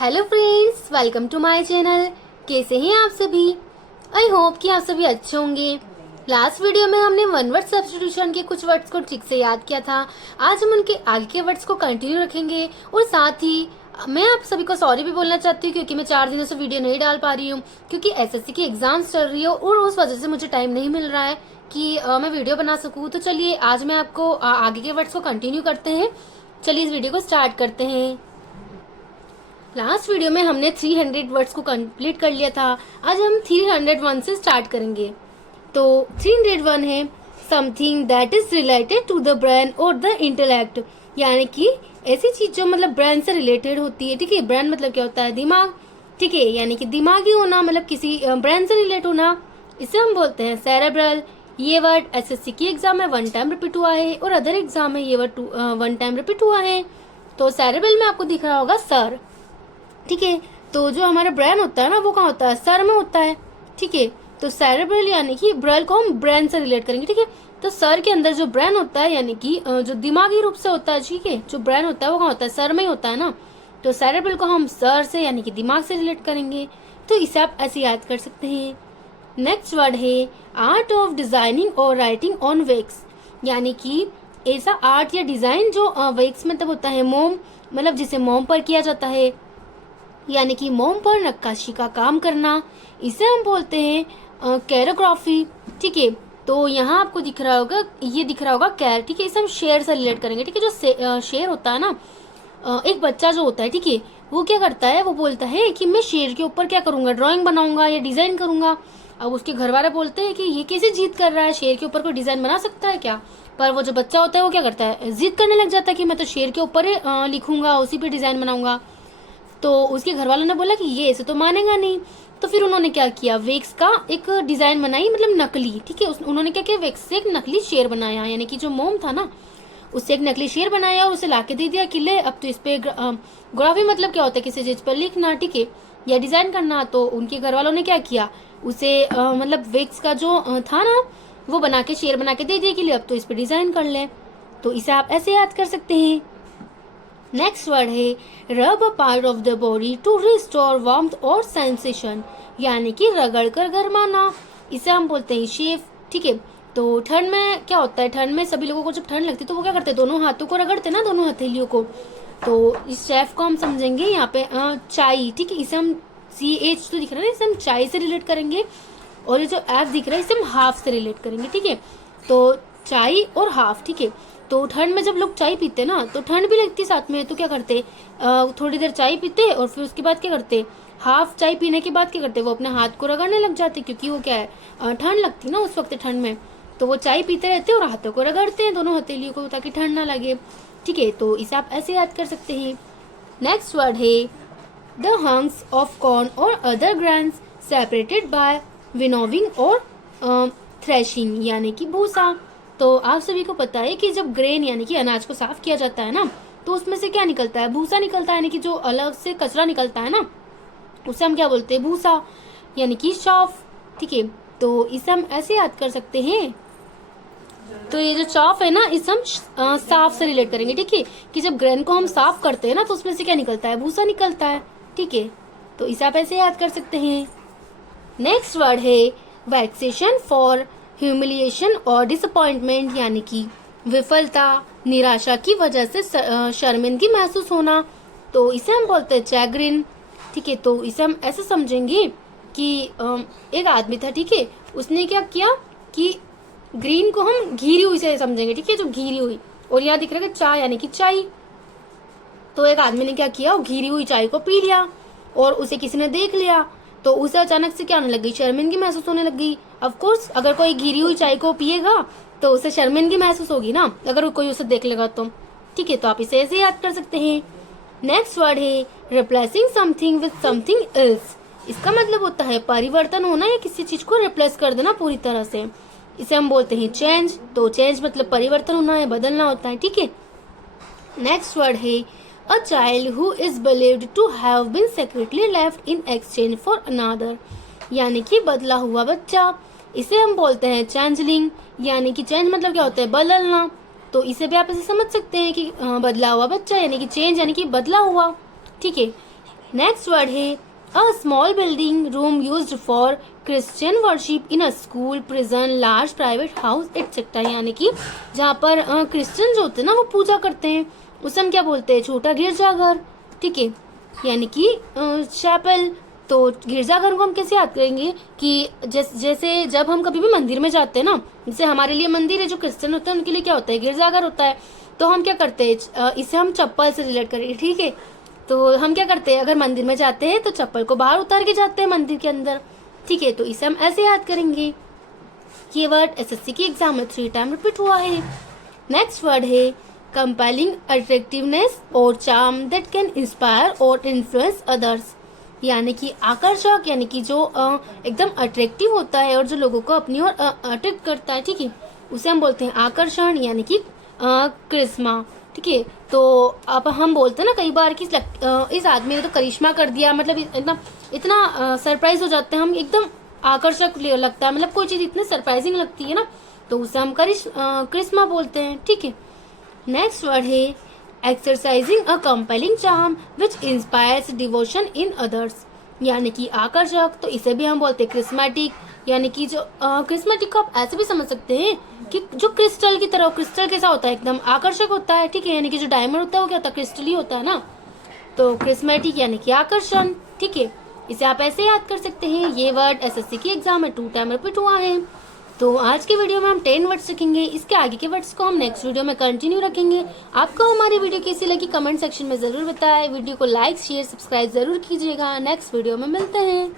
Hello friends, welcome to my channel. कैसे हैं आप सभी? आई होप कि आप सभी अच्छे होंगे। लास्ट वीडियो में हमने वन वर्ड सब्स्टिट्यूशन के कुछ वर्ड्स को ठीक से याद किया था। आज हम उनके आगे के वर्ड्स को कंटिन्यू रखेंगे और साथ ही मैं आप सभी को सॉरी भी बोलना चाहती हूँ क्योंकि मैं 4 दिनों से वीडियो नहीं डाल पा रही हूँ क्योंकि एसएससी की एग्जाम्स चल रही है और उस वजह से मुझे टाइम नहीं मिल रहा है कि मैं वीडियो बना सकूँ। तो चलिए आज मैं आपको आगे के वर्ड्स को कंटिन्यू करते हैं। चलिए इस वीडियो को स्टार्ट करते हैं। लास्ट वीडियो में हमने 300 वर्ड्स को कंप्लीट कर लिया था। आज हम 301 से स्टार्ट करेंगे। तो 301 है something that is related to the brain और द इंटेलेक्ट, यानी कि ऐसी चीज जो मतलब ब्रेन से रिलेटेड होती है। ठीक है, ब्रेन मतलब क्या होता है? दिमाग। ठीक है, यानी कि दिमागी होना मतलब किसी ब्रेन से रिलेट होना, इसे हम बोलते हैं सेरेब्रल। ये वर्ड एसएससी की एग्जाम में 1 टाइम रिपीट हुआ है और अदर एग्जाम में ये वर्ड 1 टाइम रिपीट हुआ है। तो सेरेब्रल में आपको दिख रहा होगा सर। ठीक है, तो जो हमारा ब्रेन होता है ना वो कहाँ होता है? सर में होता है। ठीक है, तो सेरेब्रल यानी कि ब्रेन को हम ब्रेन से रिलेट करेंगे। ठीक है, तो सर के अंदर जो ब्रेन होता है यानी कि जो दिमागी रूप से होता है, ठीक है, जो ब्रेन होता है वो कहाँ होता है? सर में ही होता है ना। तो सेरेब्रल को हम सर से यानी कि दिमाग से रिलेट करेंगे। तो इसे आप ऐसे याद कर सकते हैं। नेक्स्ट वर्ड है आर्ट ऑफ डिजाइनिंग और राइटिंग ऑन वैक्स, यानी कि ऐसा आर्ट या डिजाइन जो वैक्स मतलब होता है मोम, मतलब जिसे मोम पर किया जाता है, यानी कि मोम पर नक्काशी का काम करना, इसे हम बोलते हैं कैरोग्राफी। ठीक है, तो यहाँ आपको दिख रहा होगा, ये दिख रहा होगा कैर। ठीक है, इसे हम शेर से रिलेट करेंगे। ठीक है, जो शेर होता है ना, एक बच्चा जो होता है, ठीक है, वो क्या करता है? वो बोलता है कि मैं शेर के ऊपर क्या करूंगा? ड्राइंग बनाऊंगा या डिजाइन करूंगा। अब उसके घर वाले बोलते हैं कि ये कैसे जिद कर रहा है, शेर के ऊपर कोई डिजाइन बना सकता है क्या? पर वो जो बच्चा होता है वो क्या करता है? जिद करने लग जाता है कि मैं तो शेर के ऊपर लिखूंगा, उसी पे डिजाइन बनाऊंगा। तो उसके घर वालों ने बोला कि ये ऐसे तो मानेगा नहीं। तो फिर उन्होंने क्या किया? वेक्स का एक डिजाइन बनाई, मतलब नकली। ठीक है, उन्होंने क्या किया? वेक्स से एक नकली शेर बनाया, यानी कि जो मोम था ना उससे एक नकली शेर बनाया और उसे लाके दे दिया कि ले अब तो इस पे ग्राफी मतलब क्या होता है? किसी चीज पर लिखना, ठीक है, या डिजाइन करना। तो उनके घर वालों ने क्या किया? उसे मतलब वेक्स का जो था ना वो बना के शेर बना के दे दिया कि ले अब तो इस पे डिजाइन कर ले। तो इसे आप ऐसे याद कर सकते हैं। नेक्स्ट वर्ड है rub a part of the body to restore warmth और सेंसेशन, यानी कि रगड़ कर गरमाना, इसे हम बोलते हैं शेफ। ठीक है, तो ठंड में क्या होता है? ठंड में सभी लोगों को जब ठंड लगती है तो वो क्या करते हैं? दोनों हाथों को रगड़ते ना, दोनों हथेलियों को। तो इस शेफ को हम समझेंगे यहाँ पे चाय। ठीक है, इसे हम CH तो दिख रहा है ना, इसे हम चाय से रिलेट करेंगे। और ये जो एफ दिख रहा है इसे हम हाफ से रिलेट करेंगे। ठीक है, तो चाय और हाफ। ठीक है, तो ठंड में जब लोग चाय पीते ना तो ठंड भी लगती साथ में, तो क्या करते? थोड़ी देर चाय पीते और फिर उसके बाद क्या करते? हाफ चाय पीने के बाद क्या करते? वो अपने हाथ को रगड़ने लग जाते, क्योंकि वो क्या है, ठंड लगती ना उस वक्त ठंड में। तो वो चाय पीते रहते और हाथों को रगड़ते हैं, दोनों हथेलियों को, ताकि ठंड ना लगे। ठीक है, तो इसे आप ऐसे याद कर सकते हैं। नेक्स्ट वर्ड है द हंक्स ऑफ कॉर्न और other grains separated by winnowing और थ्रेशिंग, यानी कि भूसा। तो आप सभी को पता है कि जब ग्रेन यानी कि अनाज को साफ किया जाता है ना तो उसमें से क्या निकलता है? भूसा निकलता है, यानी कि जो अलग से कचरा निकलता है ना उसे हम क्या बोलते हैं? भूसा, यानी कि चॉफ। ठीक है, तो इसे हम ऐसे याद कर सकते हैं। तो ये जो चॉफ है ना इसे हम साफ से रिलेट करेंगे। ठीक है, कि जब ग्रेन को हम साफ करते हैं ना तो उसमें से क्या निकलता है? भूसा निकलता है। ठीक है, तो इसे आप ऐसे याद कर सकते हैं। नेक्स्ट वर्ड है वैक्सेशन फॉर ह्यूमिलिएशन और डिसअपॉइंटमेंट, यानी कि विफलता, निराशा की वजह से शर्मिंदगी महसूस होना। तो इसे हम बोलते हैं चैग्रिन। ठीक है, तो इसे हम ऐसे समझेंगे कि एक आदमी था, ठीक है, उसने क्या किया कि ग्रीन को हम घिरी हुई से समझेंगे। ठीक है, जो घिरी हुई, और यहाँ दिख रहा है चाय यानी कि चाय। तो एक आदमी ने क्या किया? वो घिरी हुई चाय को पी लिया और उसे किसी ने देख लिया तो उसे अचानक से क्या होने लग गई? शर्मिंदगी महसूस होने लग गई। ऑफ कोर्स अगर कोई घिरी हुई चाय को पिएगा तो उसे शर्मिंदगी महसूस होगी ना, अगर कोई उसे देख लेगा तो। ठीक है, तो आप इसे ऐसे याद कर सकते हैं। नेक्स्ट वर्ड है replacing something with something else, इसका मतलब होता है परिवर्तन होना या किसी चीज को रिप्लेस कर देना पूरी तरह से। इसे हम बोलते हैं चेंज। तो चेंज मतलब परिवर्तन होना है, बदलना होता है। ठीक है, नेक्स्ट वर्ड है a child who is believed to have been secretly left in exchange for another, यानी कि बदला हुआ बच्चा। इसे हम बोलते हैं चेंजलिंग, यानी कि चेंज मतलब क्या होता है? बदलना। तो इसे भी आप ऐसे समझ सकते हैं कि बदला हुआ बच्चा यानी कि चेंज यानी कि बदला हुआ। ठीक है, नेक्स्ट वर्ड है a small building room used for Christian worship in a school, prison, large private house etcetera. यानी कि जहाँ पर क्रिश्चियन जो होते हैं ना वो पूजा करते हैं, उसे हम क्या बोलते हैं? छोटा गिरजाघर। ठीक है, यानी कि चैपल। तो गिरजाघर को हम कैसे याद करेंगे कि जैसे जब हम कभी भी मंदिर में जाते हैं ना, जैसे हमारे लिए मंदिर है, जो क्रिश्चियन होते हैं उनके लिए क्या होता है? गिरजाघर होता है। तो हम क्या करते हैं? इसे हम चप्पल से रिलेट करेंगे। ठीक है, तो हम क्या करते हैं? अगर मंदिर में जाते हैं तो चप्पल को बाहर उतार के जाते हैं मंदिर के अंदर। ठीक है, तो इसे हम ऐसे याद करेंगे। ये वर्ड एसएससी की एग्जाम में 3 टाइम रिपीट हुआ है। नेक्स्ट वर्ड है कंपेलिंग अट्रैक्टिवनेस और चार्म दैट कैन इंस्पायर और इन्फ्लुएंस अदर्स। यानी कि आकर्षक, यानी कि जो एकदम अट्रैक्टिव होता है और जो लोगों को अपनी ओर अट्रैक्ट करता है। ठीक है, उसे हम बोलते हैं आकर्षण, यानी कि करिश्मा। ठीक है, तो अब हम बोलते हैं ना कई बार कि इस आदमी ने तो करिश्मा कर दिया, मतलब इतना इतना सरप्राइज हो जाते हैं हम, एकदम आकर्षक लगता है, मतलब कोई चीज इतनी सरप्राइजिंग लगती है ना, तो उसे हम करिश्मा बोलते हैं। ठीक है, नेक्स्ट वर्ड है exercising a compelling charm which inspires devotion in others. यानी कि आकर्षक, तो इसे भी हम बोलते हैं क्रिस्मेटिक। यानी कि जो क्रिस्मेटिक को आप ऐसे भी समझ सकते हैं कि जो क्रिस्टल की तरह, क्रिस्टल कैसा होता है? एकदम आकर्षक होता है। ठीक है, यानी कि जो डायमंड होता है वो क्या होता है? क्रिस्टल ही होता है ना। तो क्रिस्मेटिक यानी कि आकर्षण। ठीक है, इसे आप ऐसे याद कर सकते हैं। ये वर्ड एसएससी की एग्जाम में 2 टाइम रिपीट हुआ है। तो आज के वीडियो में हम 10 वर्ड्स सीखेंगे, इसके आगे के वर्ड्स को हम नेक्स्ट वीडियो में कंटिन्यू रखेंगे। आपको हमारी वीडियो कैसी लगी कमेंट सेक्शन में जरूर बताएं। वीडियो को लाइक शेयर सब्सक्राइब जरूर कीजिएगा। नेक्स्ट वीडियो में मिलते हैं।